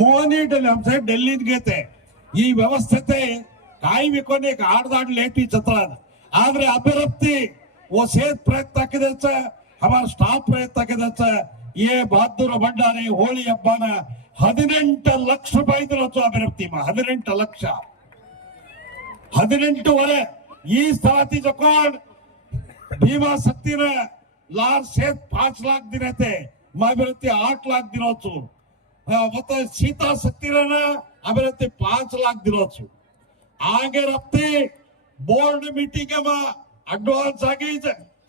मोहनी आमचे दिल्लीत घेते ही व्यवस्था काही विकोने आडदाड लेटी चित्रान आದ್ರೆ ಅಭಿವೃದ್ಧಿ ಸೇತ್ ಪ್ರಯತ್ನ ಹಾಕಿದೆ ಹಮಾರ ಸ್ಟಾಫ್ ಪ್ರಯತ್ನ ಹಾಕಿದೆ ये बहादुर भंडारे होली हब्बाನ 18 ಲಕ್ಷ ರೂಪಾಯಿ ದಿನತ್ತು ಅಭಿವೃದ್ಧಿ 18 ಲಕ್ಷ 18 ಈ ಸ್ಥಳತಿ ಜಕೋಡ್ भीमा शक्ति ने लार से 5 लाख दिन थे अभिवृद्धि 8 लाख दिनोत्सव सीता शक्ति ने अभिवृद्धि 5 लाख दिनोत्सव आगे रफ्ते बोर्ड मीटिंग अड्वांस आगे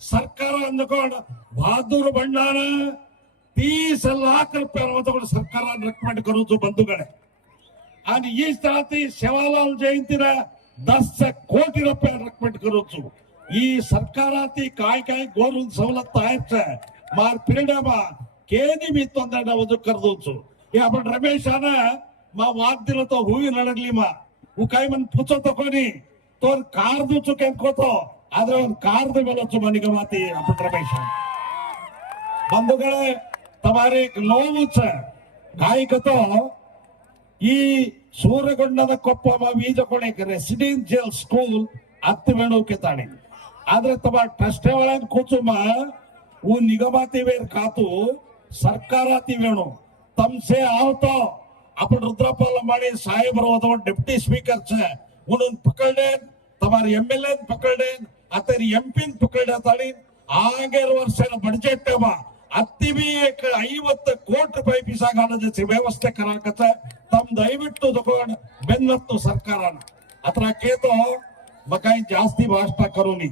सरकार अंदकोड बहादुर भंडार 30 लाख रुपये सरकार रेकमेंड करो बंधुगळे आणि ಈ ಸ್ಥಳತಿ सेवालाल जयंतीला 10 कोटी रुपये रेकमेंड करो ಈ ಸರ್ಕಾರಾತಿ काय गोरून सवलत आहेच मार पिरियडमा केनी मी तोंदड वजू करदोचो हे आपण रमेशान मा वाद दिलो तो हुई नडगली मा हु काय मन पुचो तो कोणी तोर कार दुचो केंकोतो आದ್ರೆ ಒಂದು ಕಾರ್ದ ಬೆಲಚು ಮನಿಗೆ ಮಾತಿ आपण रमेश बंधुगळे तमारे ನೋವು छ काय कतो ಈ ಸೂರಗೊಂಡದ ಕೊಪ್ಪ ಬೀಜಕೊಳೆ ರೆಸಿಡೆನ್ಷಿಯಲ್ ಸ್ಕೂಲ್ ಹತ್ತು वेणूके ताणे आದ್ರೆ तमा ट्रस्टे वाळ्यान कोचुमा उ निगमाती वेर खातू सरकाराती वेणू तमसे आवतो आपण रुद्रपाल माडी साहेब रोदो डिप्टी स्पीकर छे म्हणून पकडले तमार एमएलए पकडले आता एमपी पकडले ताळी आगे वर्षाला बजेट मा अति भी एक 50 कोटी रुपये पिसा घालायची व्यवस्था कराकच तम दयविಟ್ಟು ತಗೊಂಡು ಬೆನ್ನತ್ತು ಸರ್ಕಾರನ ಅತ್ರ ಕೇತೋ ಮಕಾಯಿ ಜಾಸ್ತಿ ಭಾಷಣ ಕರೋನಿ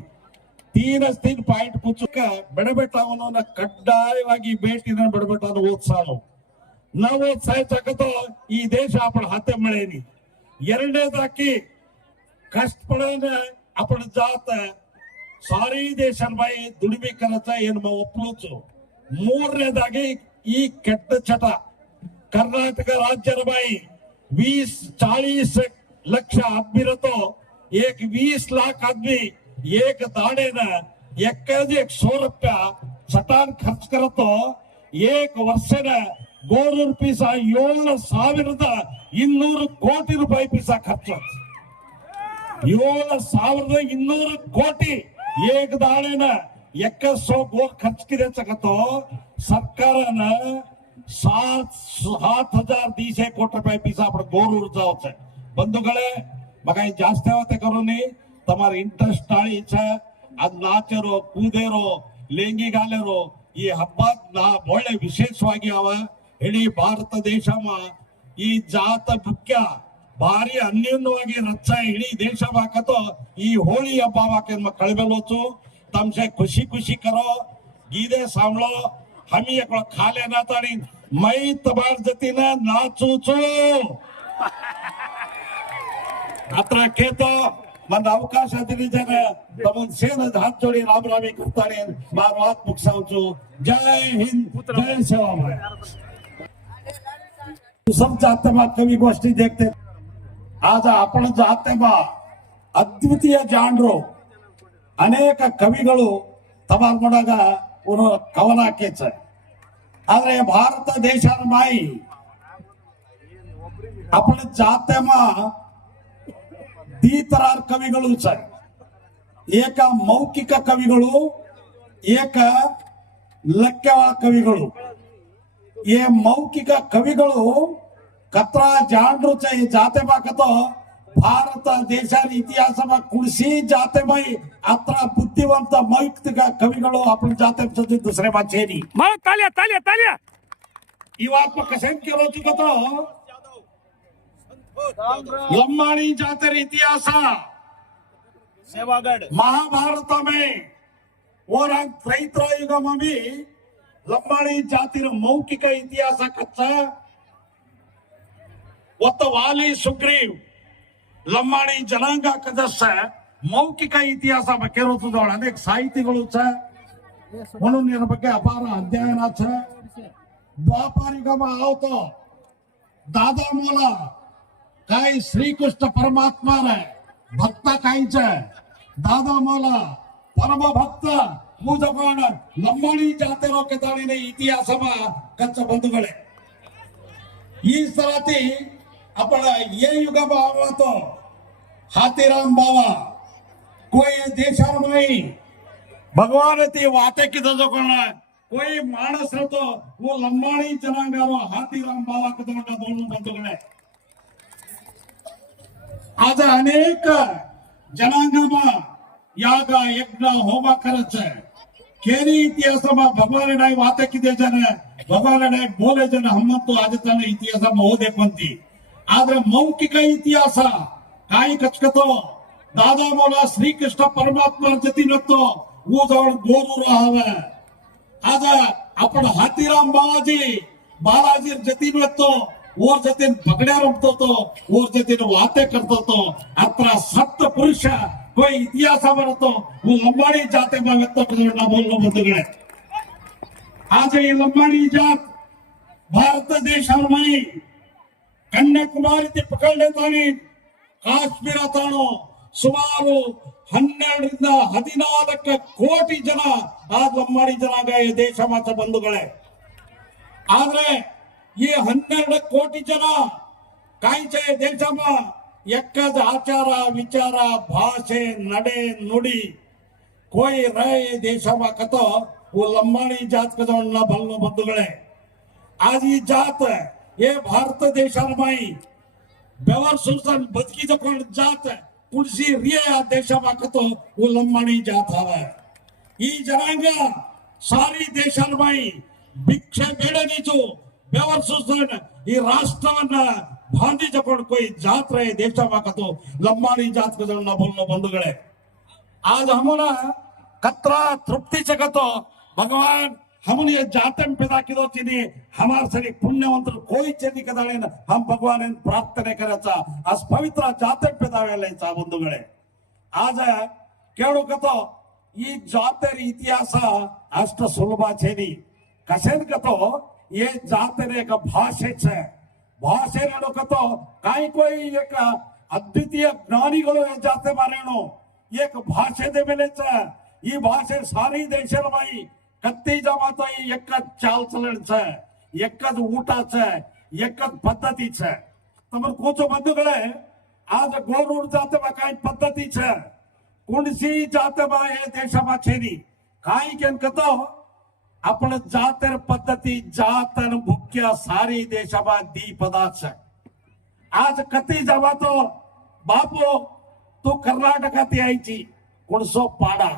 3 ಪಾಯಿಂಟ್ ಪುಚ್ಚಕ ಬೆಡಬೆಟ್ಟವನನ್ನ ಕಡ್ಡಾಯವಾಗಿ ಭೇಟಿನ ಬೆಡಬೆಟ್ಟನ ಓದ್ಸಾಳು ನಾವು ಓದ್ಸಾಯ್ತಕतो ಈ ದೇಶ आपण हाते मिळेनी ಎರಡನೇದಾಗಿ ಕಷ್ಟಪಡನ आपण जात सारी देशांबाई दुಡಿಮೆ करत ಏನು ಒಪ್ಪಲೋಚು ಮೂರನೇದಾಗಿ ಈ ಕೆಟ್ಟ ಚಟ कर्नाटक राज्य बाई 20-40 लक्ष आदमी रहतो एक 20 लाख आदमी एक दाड़े न 100 रुपया चटान खर्च करतो एक वर्ष न गोरूर पीसा 7,200 कोटी रुपये पीसा खर्च 7,200 कोटी एक दाड़े न 100 गोर खर्च किदे सकतो सरकारन 7,200 कोटी रुपये पीसा आपण गोरूर जावच बंधुगळे बघा जास्त होते करूनी तमार इंटरेस्ट टाळीच ಅದ್ ನಾಚರೋ ಕೂದೇರೋ ಲೇಂಗಿಗಾಲೆರೋ ಈ ಹಬ್ಬ ಒಳ್ಳೆ ವಿಶೇಷವಾಗಿ ಅವ ಇಡೀ ಭಾರತ ದೇಶಮ ಈ ಜಾತ ಮುಖ್ಯ ಭಾರಿ ಅನ್ಯೋನ್ಯವಾಗಿ ರಚ್ಚ ಇಡೀ ದೇಶ ಬಾಕतो ಈ ಹೋಳಿ ಹಬ್ಬ ಬಾಕೆ ಕಳಬೆಲೋಚು तमसे खुशी खुशी करो गीदे सांभळो हमी एक खाले ना ताणी मै तबार जतीने नाचूचो अत्र केतो मन अवकाश दिली जन तमन सेन हात जोडी रामरामी करताणे मार वात मुक्सावचो जय हिंद जय सेवामय सब जाते मा कवि गोष्ठी देखते आज आपण जाते मा अद्वितीय जानरो अनेक कविಗಳು तमार मोडाग कवन हाकेच आದ್ರೆ भारत देशान माई आपण जाते मा दी तरार कविಗಳು छ एक मौखिक कविಗಳು एक लक्यवा कविಗಳು ये मौखिक कविಗಳು कत्रा जानरू छ जाते मा कतो भारत देशान इतिहास कुडसी जाते बाई अत्र बुद्धिवंत मौखिक कविಗಳು आपण जाते दुसरे माचेरी मला तालिया तालिया तालिया ಈ ವಾತ್ ಕಸೆನ್ केलो कतो लम्बाणी जातर इतिहास सेवागढ़ महाभारत में और त्रैत्र युग में भी लम्बाणी जातिर मौखिक इतिहास कच्चा वाली सुग्रीव लम्बाणी जनांग कदस मौखिक इतिहास केरोतुदोळ अनेक साहित्यಗಳು छ म्हणून यार ಬಗ್ಗೆ ಅಪಾರ ಅಧ್ಯಯನ छ द्वापारिगम आवतो दादा मोला काय श्री कृष्ण परमात्मा रे भक्त कायच दादा मोला परम भक्त मुजकोण लम्बाणी जाते रो के ताळीने इतिहास मा कच्च बंधुगळे ही सराती आपण ये युगा बाबा तो हाथीराम बाबा कोई देशा नहीं भगवान ती वाते किधर जो करना कोई मानस तो वो लंबाणी जनांगा हाथीराम बाबा कदोंड बोलणं बंधुगळे आज अनेक जनांगा याग यज्ञ होम करच केरी इतिहास भगवान नाय वाते किदे जन भगवान नाय बोले जन हम्मತ್ತು आज तन इतिहास ओदे ಕೊಂತಿ ಆದ್ರೆ ಮೌಖಿಕ इतिहास काय कचकतो दादा मोला श्री कृष्ण परमात्मा जतीनतो वो जवळ गोरू राहावे आज आपण हाथीराम बालाजी जतीनतो ओर जतीन पगड्या रमतो तो ओर जतीन वाते करतो तो अत्र सप्त पुरुष कोई इतिहास बरतो वो लंबाणी जाते में व्यक्त करना बोलनो बंधुगळे आज ये लंबाणी जात भारत देशामध्ये कन्याकुमारी ते पकडले ताणी ಕಾಶ್ಮೀರ ತಾಣು ಸುಮಾರು 12-14 ಕೋಟಿ ಜನ ಆ ಲಂಬಾಣಿ ಜನಾಂಗ ಈ ದೇಶ ಮಾತ್ರ ಬಂಧುಗಳೇ ಆದ್ರೆ ಈ 12 ಕೋಟಿ ಜನ ಕಾಯ್ಚೆ ದೇಶಮ ಎಕ್ಕದ ಆಚಾರ ವಿಚಾರ ಭಾಷೆ ನಡೆ ನುಡಿ कोई रहे देश में कतो वो लंबाणी जात कदोंड बल्लो बंधुगळे आज ಈ जात ये भारत देशामध्ये बेवर सुसन बदकी जकोण जात कुणसी रिया देशमा कतो वो लंबाणी जात हवे ई जनांग सारी देशांमध्ये भिक्षे बेडनीचो बेवर सुसन ಈ ರಾಷ್ಟ್ರವನ್ನ ಬಾಂಧಿ ಜಕೋಣ कोई जात रहे देशमा कतो लंबाणी जात कदोंड बोलनो बंधुगळे आज हमारा कतरा तृप्ति जगतो भगवान हमने ये जाते में पैदा की दो चीनी हमारे सभी पुण्यवंत कोई चीनी कदाले न हम भगवान इन प्रार्थना करायचा आज पवित्र जाते में पैदा व्हायचा बंधुगळे आज केवळ कतो ಈ ಜಾತೆರ ಇತಿಹಾಸ ಅಷ್ಟು ಸುಲಭ छेनी कशेन कतो ये जातेर एक भाषे छे भाषे नो कतो काही कोई एक अद्वितीय ज्ञानीಗಳು जाते मारेनो एक भाषे दे मेले छे ಈ ಭಾಷೆ ಸಾರಿ ದೇಶದಲ್ಲಿ कत्ती जमात एक चाल चलन छे एक ऊट छे एक पद्धति छे तमर कोचो बंधुगळे आज गोरूर जाते में काही पद्धति छे कुणसी जाते में ये देश में छेनी काही केन कतो आपण जातेर पद्धति जातन मुख्य सारी देश में दी पदार्थ छे आज कत्ती जमातो बापू तू कर्नाटकात यायची कुणसो पाडा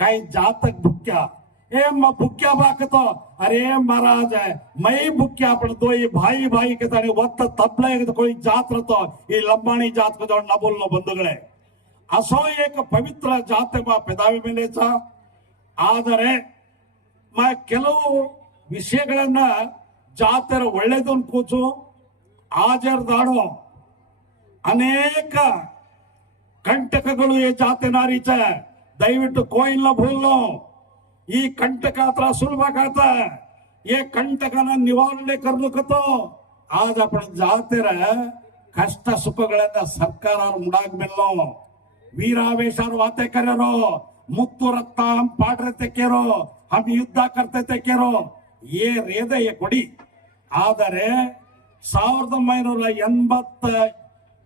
काही जातक भुक्या भुक्या बाकतो अरे महाराज मैं भुक्या आपण दो भाई भाई के ताणी वत्त तबले कोई जात रतो ಈ ಲಂಬಾಣಿ जात को जोड न बोलनो बंधुगळे असो एक पवित्र जात बा पेदावी मेलेचा ಆದರೆ ಮ ಕೆಲವು ವಿಷಯಗಳನ್ನ ಜಾತರ ಒಳ್ಳೆದು ಕೂಚು ಆಜರ್ದಾಡೋ ಅನೇಕ ಕಂಟಕಗಳು ಈ ಜಾತೆ ನಾರೀಚೆ ದಯವಿಟ್ಟು कोई भूलो ಈ ಕಂಟಕ ಹತ್ರ ಸುಲಭ ಕಾತ ये ಕಂಟಕನ ನಿವಾರಣೆ करलकतो आज आपण जातेर कष्ट सुखಗಳನ್ನ ಸರ್ಕಾರ मुडागमेलो वीरावेशार वाते करेरो मुक्तु रक्त हम पाट रहे केरो हम युद्ध करते थे केरो ये रेदे ये कोडी ಆದರೆ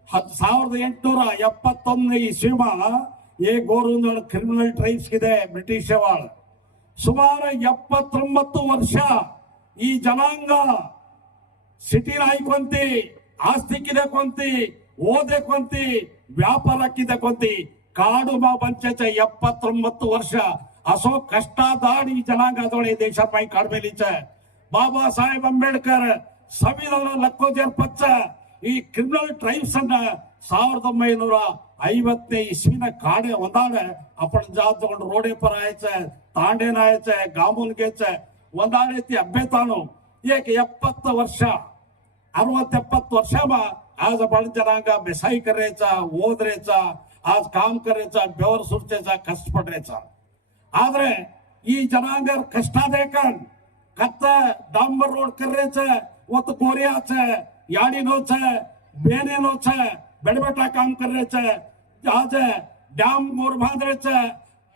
1871 ಇಸ್ವಿಮ ये गोरुंदल क्रिमिनल ट्रೈಬ್ಸ್ ಇದೆ ಬ್ರಿಟಿಷ್ ವಾಳ ಸುಮಾರು 79 ವರ್ಷ ಈ ಜನಾಂಗ ಸಿಟಿ ನಾಯ್ಕೊಂತಿ ಆಸ್ತಿಕ್ಕಿದೆ ಕೊಂತಿ ಓದೆ ಕೊಂತಿ ವ್ಯಾಪಾರಕ್ಕಿದೆ ಕೊಂತಿ ಕಾಡು ಮಾ ಪಂಚಾಯತ್ 79 ವರ್ಷ असो कष्ट दाड ಈ ಜನಾಂಗದೊಳೆ ದೇಶ ಪೈ ಕಾಡ್ಮೇಲಿಚೆ ಬಾಬಾ ಸಾಹೇಬ್ ಅಂಬೇಡ್ಕರ್ ಸಂವಿಧಾನ ಲಕ್ಕೋಜರ್ಪಚ್ಚ ಈ ಕ್ರಿಮಿನಲ್ ಟ್ರೈಬ್ಸ್ ಅನ್ನ 1950 ईस्वी काडे वंदाडे आपण जात तಗೊಂಡು रोडे पर आयचे तांडे नायचे गामून घ्यायचे वंदाडे ती अभ्यतानो एक 70 वर्ष 60-70 वर्ष आज आपण जनांगा बेसाई करायचा ओदरेचा आज काम करायचा बेवर सुरचेचा कष्ट पडायचा आದ್ರೆ ಈ ಜನಾಂಗ ಕಷ್ಟ ದೇಕನ್ ಕತ್ತ डांबर रोड करायचे ಒತ್ತು ಕೋರಿಯಾचे याडीनोचे बेनेनोचे बेडबेटा काम करायचे आज डॅम गोर बांधायचे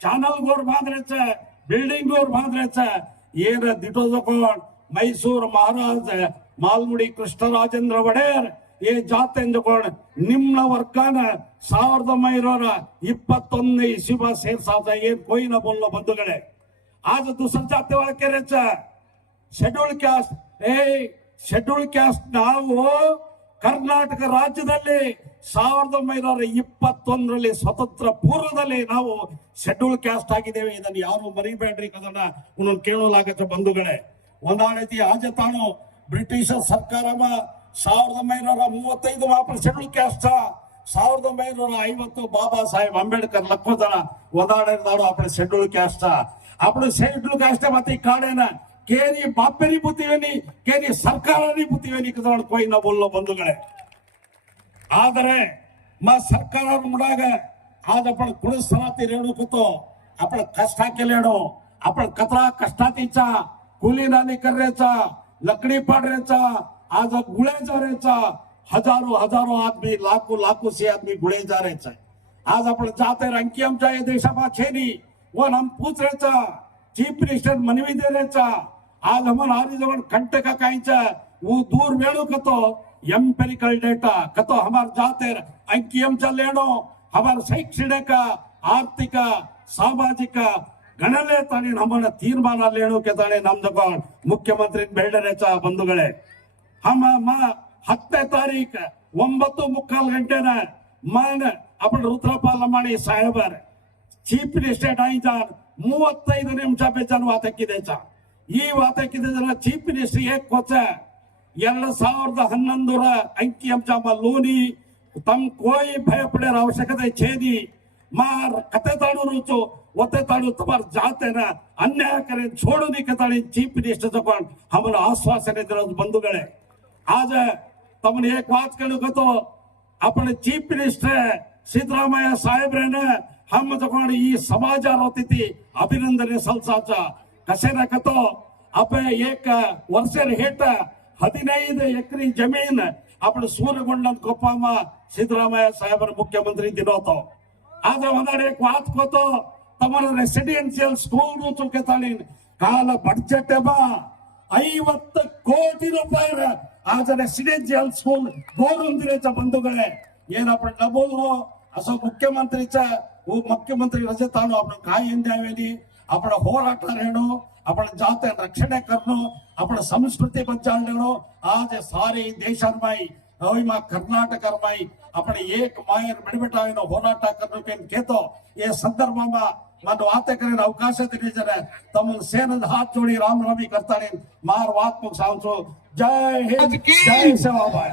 चॅनल गोर बांधायचे बिल्डिंग गोर बांधायचे ಏನ ದಿಟೋಜಕೋಣ ಮೈಸೂರು ಮಹಾರಾಜ ಮಾಲ್ಗುಡಿ ಕೃಷ್ಣರಾಜೇಂದ್ರ ಒಡೆಯರ್ ಈ ಜಾತೆ ನಿಮ್ನ ವರ್ಗಾನ 1921 ಇಸ್ವಿ ಸೇರ್ಸಾದ ಏನ್ ಕೊಯ್ನ ಬೋಲ್ನ ಬಂಧುಗಳೇ आज दुसरं जाती करायचं ಶೆಡ್ಯೂಲ್ ಕ್ಯಾಸ್ಟ್ ನಾವು ಕರ್ನಾಟಕ ರಾಜ್ಯದಲ್ಲಿ 1921 ಸ್ವತಂತ್ರ ಪೂರ್ವದಲ್ಲಿ ನಾವು ಶೆಡ್ಯೂಲ್ ಕ್ಯಾಸ್ಟ್ ಆಗಿದ್ದೇವೆ. ಇದನ್ನು ಯಾರು ಮರಿಬೇಡ್ರಿ, ಅದನ್ನ ಒಂದೊಂದು ಕೇಳಲಾಗತ್ತೆ ಬಂಧುಗಳೇ. ಒಂದಾಣತಿ ಆಜ ತಾನು ಬ್ರಿಟಿಷ್ ಸರ್ಕಾರ 1935 ಮಾತ್ರ ಶೆಡ್ಯೂಲ್ ಕ್ಯಾಸ್ಟ್ 1950 बाबा साहेब आंबेडकर लखोदर उदाहरण आपण शेड्यूल कास्ट आपण शेड्यूल कास्ट माती काढे ना केरी बापेरी बुद्धिवेनी केरी सरकारानी बुद्धिवेनी कदवण कोई ना बोललो बंधुगळे ಆದರೆ मा सरकार मुडाग आज आपण कुडसराती रेणू कुतो आपण कष्टा केलेडो आपण कतरा कष्टातीचा कुलीनानी करण्याचा लकडी पाडण्याचा आज गुळे जाण्याचा हजारों आदमी लाखों से आदमी गुड़े जा रहे हैं. आज अपन जाते रंकी आमच्या या देशापाछेनी वन हम पूछ रहे चीफ मिनिस्टर मनवी दे रहे आज हम आरी जवळ कंटक कायचा वो दूर वेळू कतो एम्पेरिकल डेटा कतो हमार जाते अंकी आमच्या लेणो हमार शैक्षणिक आर्थिक सामाजिक गणने ताणी नमन तीर्माನ लेणो के ताणे नमदको मुख्यमंत्री बेल्डरेचा बंधुगळे हम 10 तारीख 9:15 ಗಂಟೆನ मन आपण रुद्रपाल लमाणी साहेबर चीफ मिनिस्टर आईजान 35 ನಿಮಿಷ ಬೇಜಾನ್ ವಾತಕ್ಕಿದೆಚ ಈ ವಾತಕ್ಕಿದೆನ ಚೀಫ್ ಮಿನಿಸ್ಟರ್ ಏಕ್ ಕೊಚ್ಚ 2011 ಅಂಕಿ ಅಂಶ ಲೋನಿ ತಮ್ कोई भय पड़े आवश्यकता छेदी मार कते ताणू रुचो ओते ताणू तुम्हार जाते ना अन्याय करे छोड़ू नी कताणी चीफ मिनिस्टर तकोण हमर आश्वासन दिलो बंधुगळे आज तमने एक बात कहू तो अपने चीफ मिनिस्टर सिद्धरामಯ್ಯ साहेबरेने हम तक समाचार होती थी अभिनंदने सल्साचा कसे तो आप एक वर्ष हेट 15 एकरी जमीन आपण सूरगुंडम कोप्पम सिद्धरामಯ್ಯ साहेब मुख्यमंत्री दिलो तो आज वनाडे एक बात तो तमन रेसिडेंशियल स्कूल चुके ताली काल बड्जेट 50 कोटी रुपये आज रेसिडेंशियल स्कूल बोलून दिल्याच्या बंधुगळे येन आपण न बोललो असं मुख्यमंत्री रजे ताणू आपण काय द्यावेली आपण होराಟ रेणो आपण जाते रक्षणे करणो आपण संस्कृती बचावणो आज सारे देशांमाई अविमा कर्नाटकरमाई आपण एक मायर बिडबिटाविनो होराಟ करणो केन केतो ये संदर्भमा मन वाते करेन अवकाश दिले जरा तम सेनद हात जोडी रामरामी करताने मार वात मग सांगतो जय हिंद जय सेवाभाई.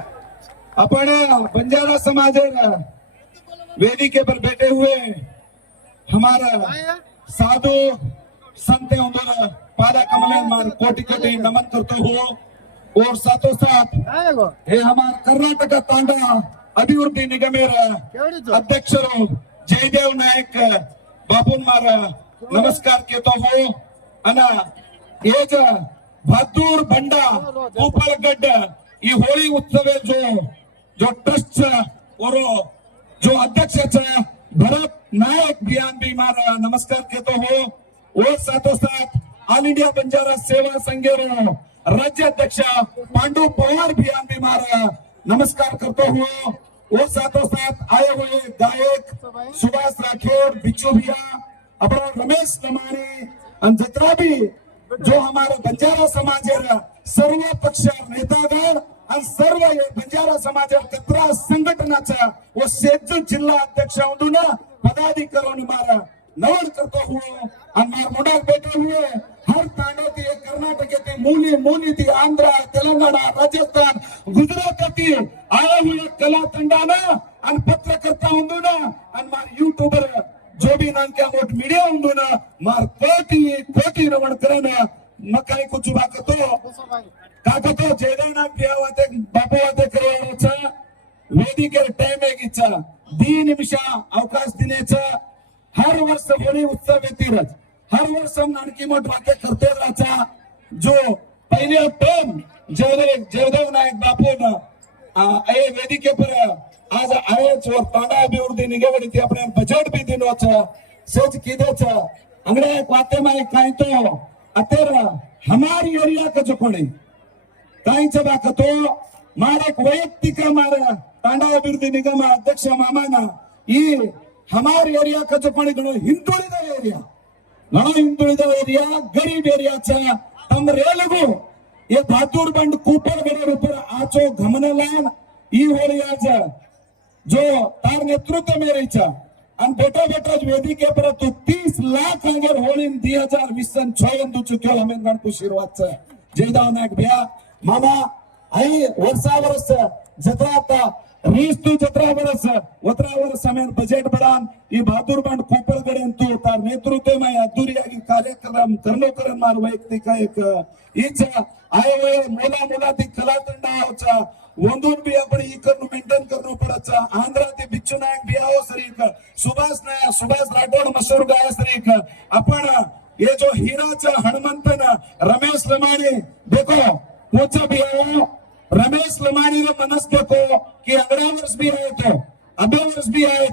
अपन बंजारा समाज वेदिके पर बैठे हुए हमारा साधु संत पादा कमले मार कोटि कोटि नमन करते हो और साथों साथ हे हमारा कर्नाटक तांडा अभिवृद्धि निगमेर अध्यक्ष जयदेव नायक बापून मार नमस्कार केतो हो अना एज बहादूर बंडा गोपालगढ़ ये होली उत्सव जो ट्रस्ट और जो अध्यक्ष भरत नायक बियान भी मारा नमस्कार कहते हो और साथों साथ ऑल इंडिया बंजारा सेवा संघेर राज्य अध्यक्ष पांडु पवार बियान भी मारा नमस्कार करते हो और साथों साथ आए हुए गायक सुभाष राठौर बिच्छू भैया अपना रमेश लमाणी जितना भी जो हमारे बंजारा समाज सर्व पक्ष नेतागण आणि सर्व बंजारा समाज कतरा संघटनाचा व सेज जिल्हा अध्यक्ष पदाधिकारी मारा नवल करतो हुए आणि मार मुडाक बैठे हुए हर तांडो की कर्नाटक के मूली थी आंध्र तेलंगाना राजस्थान गुजरात की आया हुए कला तंडाना आणि पत्रकर्ता होंदुना आणि मार यूट्यूबर जो भी नानक्या मोठ मीडिया होंदुना मार कोटी रवण करना मकाई कुछ बाकतो काकतो जयदेवना पियावाते बापूवाते करेचा वेदिके टाइम एगिचा 2 निमिष अवकाश दिनेचा हर वर्ष होली उत्सव येतीरच हर वर्ष नानकी मोठ वाक्य करते राचा जो पहले टाइम जयदेव नायक बापून ए वेदिके पर आज आयच और तांडा अभिवृद्धि निगेवडी ती आपण बजेट भी दिनोच सेज किदेच अंगडे वाते माय काय तो अतेर हमारी एरिया का जो कोणी काहींच दाखवतो मार एक वैयक्तिक मार तांडा अभिवृद्धी निगम अध्यक्ष मामाना ಈ हमार एरिया का जो पण ಹಿಂದುಳಿದ ಏರಿಯಾ घणो ಹಿಂದುಳಿದ ಏರಿಯಾ गरीब ಏರಿಯಾचा तमरेलगू ये भातूर बंड कूपर गडर ऊपर आचो घमनलान ई होळी आज जो तार नेतृत्व मेरेचा आणि बेटा बेटा वेदिके पर तो 30 लाख अंगर होळी 2020 सन 6 चुक्यो हमें गणपु शिरवाच जयदाव नायक भैया मामा आई वर्षा वर्ष जत्रा आता रीस तू जत्रा वर्ष वत्रा वर्ष समय बजेट बढ़ान ಈ ಬಹದ್ದೂರ್ ಬಂಡ್ ಕೂಪಲ್ಗಡೆ ಅಂತೂ ತಾರ ನೇತೃತ್ವ ಅದ್ದೂರಿಯಾಗಿ ಕಾರ್ಯಕ್ರಮ ಕರ್ಣೋಕರನ್ ಮಾರ್ ವೈಯಕ್ತಿಕ एक ಈಚ आय मुलाती कला ತಂಡ आवच ಒಂದೂನ್ भी आपण ई करनो मेंटेन करनो पड़च आंध्रा ते बिच्चू नायक भी आओ सरीक सुभाष राठोड मशहूर गाय सरीक आपण ये जो हीराचा हनुमंतन रमेश लमाणी देखो पोचा भी आओ रमेश लमाणी ने मनस देखो कि अगला वर्ष भी आए तो अगले वर्ष भी आए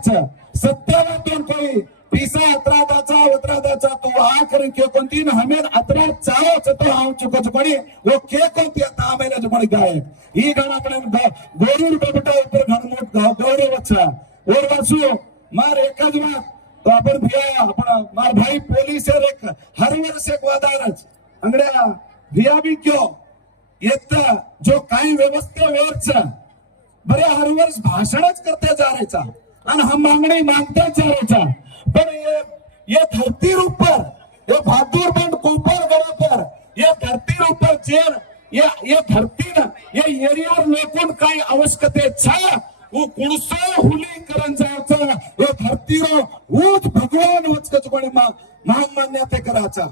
सत्यावतून कोई पिसा अत्रादाचा उत्रादाचा तो आखरी के कोणती हमें अत्रा चावच तो आव चुको चुकोणी वो के कोणती आता आमेला चुकोणी गाय ही गाण आपण गोरूर बेटा ऊपर घणमोट गौरवचा और वासु मार एकच बात तो आपण भिया आपण मार भाई पोलीस एक हर वर्ष एक वादारच अंगड्या भिया भी क्यों येत जो काही व्यवस्था वेळच बरे हर वर्ष भाषणच करते जा रहेचा आणि हम मागणी मागते जा रहेचा पर ये धरती ऊपर ये भादुर बंड कोपर गड़ा पर ये धरती ऊपर जेर ये धरती ना ये एरिया लेकून काही आवश्यकते छा वो कुणसो हुली करन जायचा ये धरती रो ऊच भगवान वचकच कोणी महामान्यते कराचा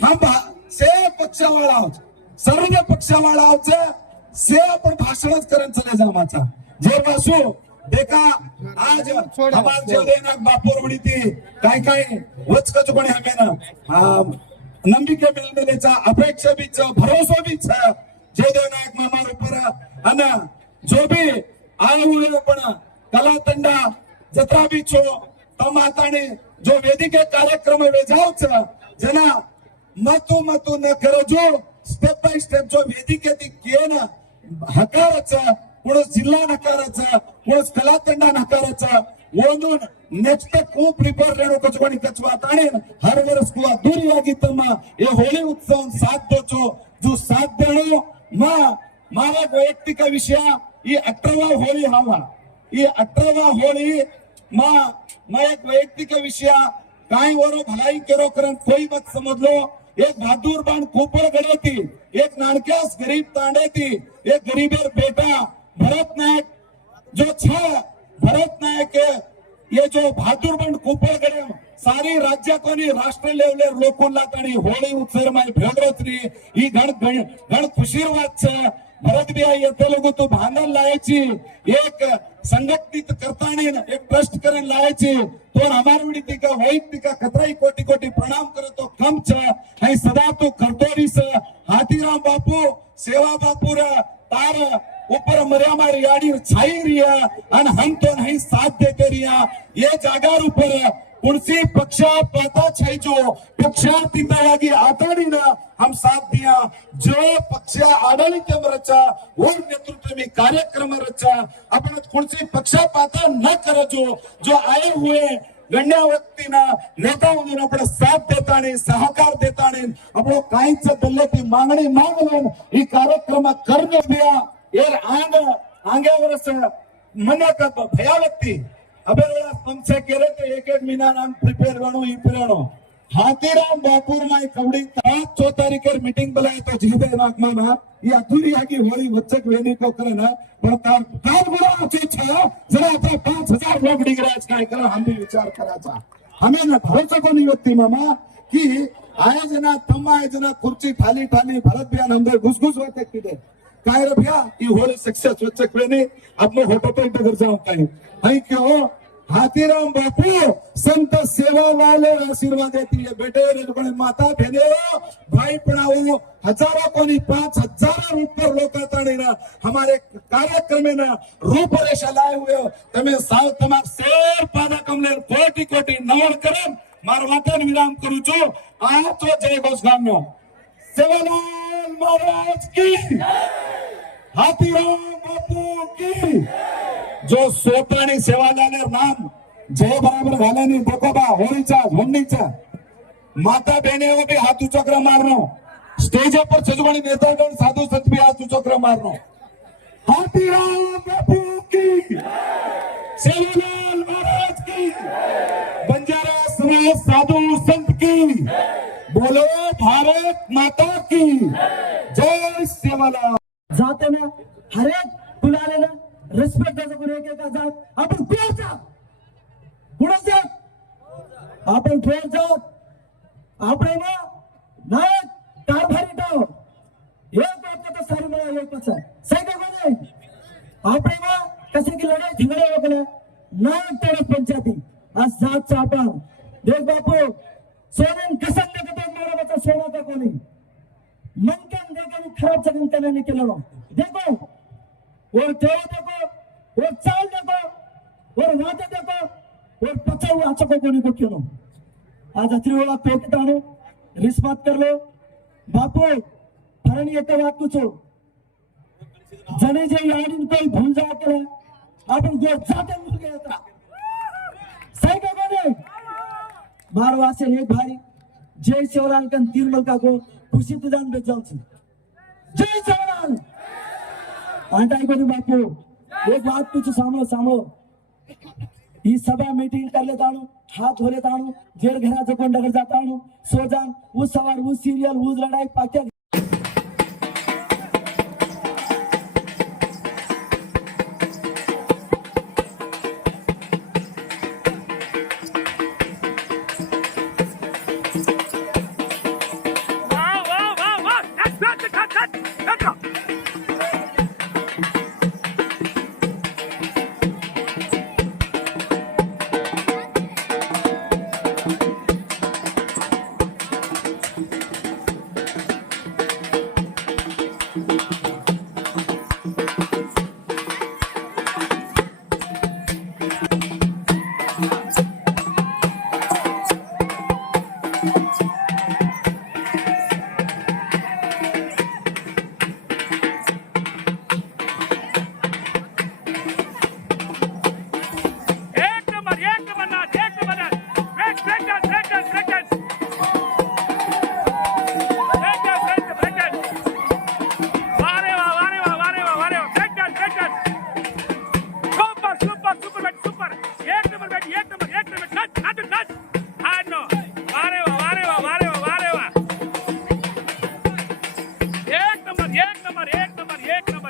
हम से पक्षवाळा आहोत सर्व पक्षवाळा आहोत से आपण भाषणच करन चले जामाचा जे वासू देखा आज हमार जेवदेना बापूर म्हणती काय काय वचकच कोणी हमेना नंबिके मिळलेचा अपेक्षा बीच भरोसा बीच जेवदेव नायक मामार ऊपर अन जो भी आए हुए पण कला तंडा जत्रा बीचो तम आताने जो वेदिके कार्यक्रम वेजावच जना मतो न करजो स्टेप बाय स्टेप जो वेदिके ती केन हकाराचा पुढे जिल्हा नकाराचा पुढे कला तंडा नकाराचा ओंदून नेक्स्ट को प्रिपेयर रेणो कचवाणी कचवा ताणेन हर वर्ष को दूरी ಆಗಿತ್ತಮ್ಮ ये होळी उत्सव साथ दोचो जो साथ देणो मारा वैयक्तिक विषय ಈ 18वा होळी हवा ಈ 18वा होळी मा एक वैयक्तिक विषय काय वरो भलाई केरो करन कोई मत समजलो एक बहादुर बाण कोपर गडती एक नानक्यास गरीब तांडेती एक गरीबेर बेटा भरत नायक जो भरत नायक ये जो बहादुर बंड कोपर गडे सारी राज्य कोणी राष्ट्र लेवलेर लोकोला ताणी होळी उत्सव माय भेडरोत्री ही गण खुशीर वाच भरत भी आई तेलुगु तो भांडण लायची एक संघटित करताने एक ट्रस्ट करन लायची तो हमार विडती का वैयक्तिक कतराई कोटी कोटी प्रणाम करतो कमच है सदा तो करतोरीस हाथीराम बापू सेवा बापूर तार ऊपर मर्या मारी याडी छाई रिया आणि हम तो नहीं साथ देते रिया ये जागार ऊपर कुणसी पक्षा पाता छाई जो पक्षा तितायागी आताडी ना हम साथ दिया जो पक्षा आडಳಿತ रचा और नेतृत्व में कार्यक्रम रचा अपन कुणसी पक्षा पाता न करजो जो आए हुए गण्या व्यक्तीना नेता म्हणून आपण साथ देताने सहकार देताने आपण काहीच दल्लेती मागणी मागून ही कार्यक्रम करणे दिया यार आंग्यावरच मनात भयावत्ती अबे वेळा पंचे केले तो एक महीना नाम प्रिपेयर गणो ही पिराणो हाथीराम बापूर माय कवडी 4 तारीखेर मीटिंग बुलाय तो जीदे नाक मामा ये अधूरी आगी होळी वचक वेणी को करना पण काल बोला आची छा जरा आता 5000 लोक डिग्राज काय करा हम भी विचार कराचा हमें ना भरोसा कोणी व्यक्ती मामा की आयोजना तम आयोजना खुर्ची ठाली भरत बियान हमदे घुसघुस होते किदे काय रे भैया ये होळी सक्सेस वचक वेणी अपने होटो पे इधर जाओ काय है क्यों हाथीराम बापू संत सेवा वाले आशीर्वाद देती है बेटे रे माता भेने भाई पढ़ाओ हजारों कोनी 5000 ऊपर लोग ना हमारे कार्यक्रम में ना रूपरेषा लाए हुए हो तमें साव तमार शेर पादा कमले कोटि कोटि नमन करम मार वातन विराम करू छो आ तो जय घोष गामनो सेवालाल महाराज की हाथीराम बापू की जो सोपानी सेवा जाणार नाम जय बराबर घाल्याने देखो बा होळीचा झोंडीचा माता बहने को भी हाथ चक्र मारनो स्टेज पर सजवानी नेतागण साधु संत भी हाथ चक्र मारनो हाथीराम बापू की सेवालाल महाराज की बंजारा समाज साधु संत की बोलो भारत माता की जय सेवालाल जाते ना हर एक कुणाला ना रिस्पेक्ट द्यायचं कोणी एकेका जात आपण कोणचा आपण थोड जात આપણે ના कारभारी टाव एक बात का तो सारी मला एक पचा सही का कोणी આપણે कसे की लढाई झगडे वगैरे ना तेवढं पंचायती आज जात चापा देख बापू सोनेन कसं देखत मारा बचा सोना का कोणी मनकन देखो खराब जगन करने के लिए देखो और देव देखो और चाल देखो और वादे देखो और पचाऊ आचको कोणी को क्यों आज अत्रिवाला पेटतानो रिस्पात कर लो बापू फरणी एक बात पूछो जने जे याडीन कोई भूल जा करे आपण गो जाते भूल गया था सही का बोले मारवा से एक भाई जय शिवलाल कन तीन मलका को खुशी तुझान बेच जाऊ जय शिवलाल आंटाई को बापू एक बात पूछो सामो ही सभा मीटिंग कर लेता हूँ हाथ धो लेता हूँ जेल घराचं कोण डगर जाता हूँ सो जान वो सवार वो सीरियल वो लड़ाई पाक्या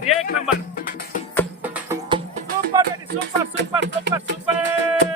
एक number super super super super super